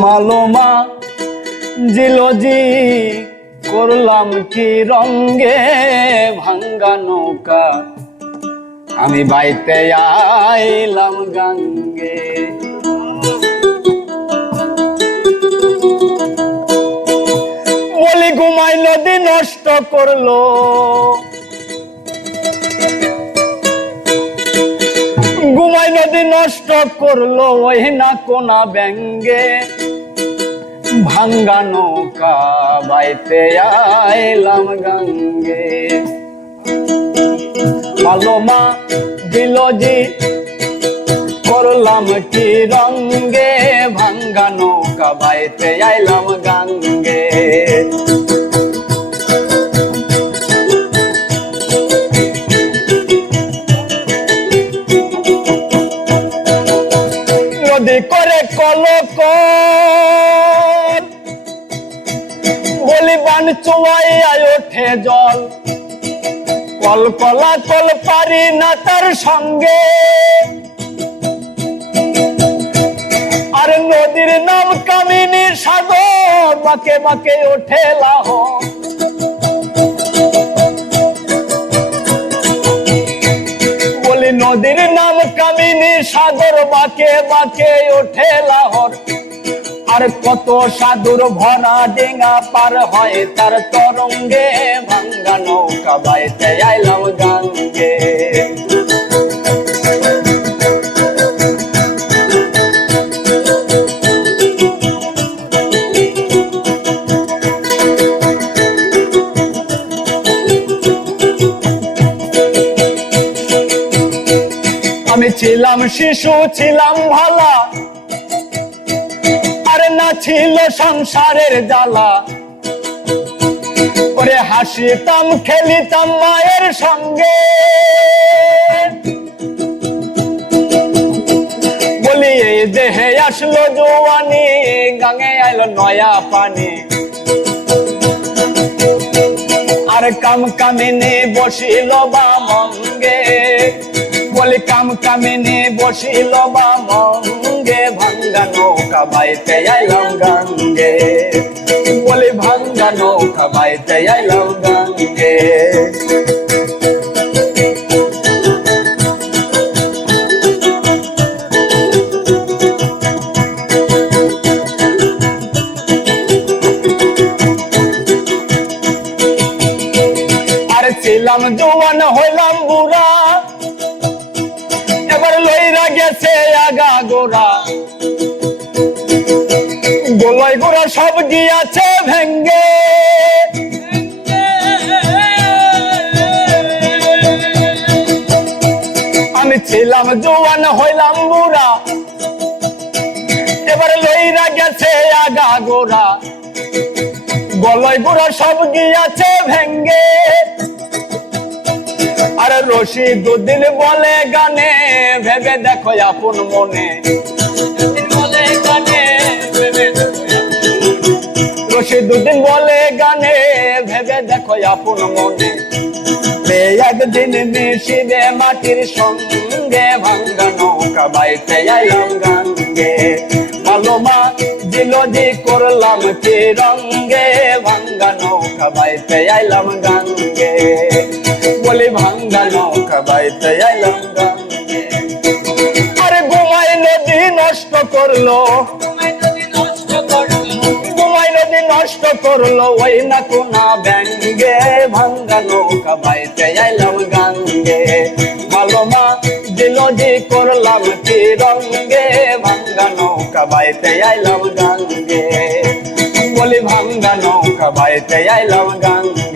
মালোমা জিলোজি করলাম কি রঙ্গে ভাঙ্গা নৌকা আমি বাইতে আইলাম গাঙ্গে। বলি ঘুমাই নদী নষ্ট করলো, ঘুমাই নদী নষ্ট করলো ওই না কোনা ব্যঙ্গে ভাঙ্গা নৌকা বাইতে আইলাম গাঙ্গে। মালোমা দিলজি করলাম কি রঙ্গে ভাঙ্গা নৌকা বাইতে আইলাম গাঙ্গে। নদী করে কলক বলি বান চুয়াইয়া ওঠে জল, কলকলা কল পারি না তার সঙ্গে। আর নদীর নাম কামিনী সাগর বাঁকে বাঁকে ওঠে লাহর। বলি নদীর নাম কামিনী সাগর বাঁকে বাঁকে ওঠে লাহর। আর কত সাধুর ভরা ডিঙা পার হয় তার তরঙ্গে ভাঙ্গা নৌকা বাইতে আইলাম গাঙ্গে। আমি ছিলাম শিশু ছিলাম ভালা, আরে না ছিল সংসারের জ্বালা। ওরে হাসিতাম খেলিতাম মায়ের সঙ্গে। বলি এই দেহে আসলো জোয়ানি গাঙে আইলো নয়া পানি। আর কাম কামিনী বসিল বামঙ্গে, বলি কাম কামিনী বসিল বামঙ্গে ভাঙ্গা নৌকা বাইতে আইলাম গাঙ্গে। বলি ভাঙ্গা নৌকা বাইতে আইলাম গাঙ্গে। আর ছিলাম জোয়ান হইলাম বুড়া, এবার লইরা গেছে আগা গোড়া। গোলাই গোড়া সব গিয়াছে ভেঙ্গে। আমি ছিলাম জোয়ান হইলাম বুড়া, এবার লইরা গেছে আগা গোড়া। গলাই গোড়া সব গিয়াছে ভেঙ্গে। আর রশিদুদ্দিন বলে গানে ভেবে দেখো আপন মনে। রশিদুদ্দিন বলে গানে ভেবে দেখো আপন মনে। একদিন মিশিবে মাটির সঙ্গে ভাঙ্গা নৌকা বাইতে আইলাম গাঙ্গে। মালোমা দিলজি করলাম কি রঙ্গে ভাঙ্গা নৌকা বাইতে আইলাম গাঙ্গে। বলি ভাঙ্গা নৌকা বাইতে আইলাম গাঙ্গে। আরে ঘুমাই নদী নষ্ট করলো, ঘুমাই নদী নষ্ট করলো ওই না কোনা ব্যঙ্গে ভাঙ্গা নৌকা বাইতে আইলাম গাঙ্গে। মালোমা দিলজি করলাম কি রঙ্গে ভাঙ্গা নৌকা বাইতে আইলাম গাঙ্গে। বলি ভাঙ্গা নৌকা বাইতে আইলাম গাঙ্গে।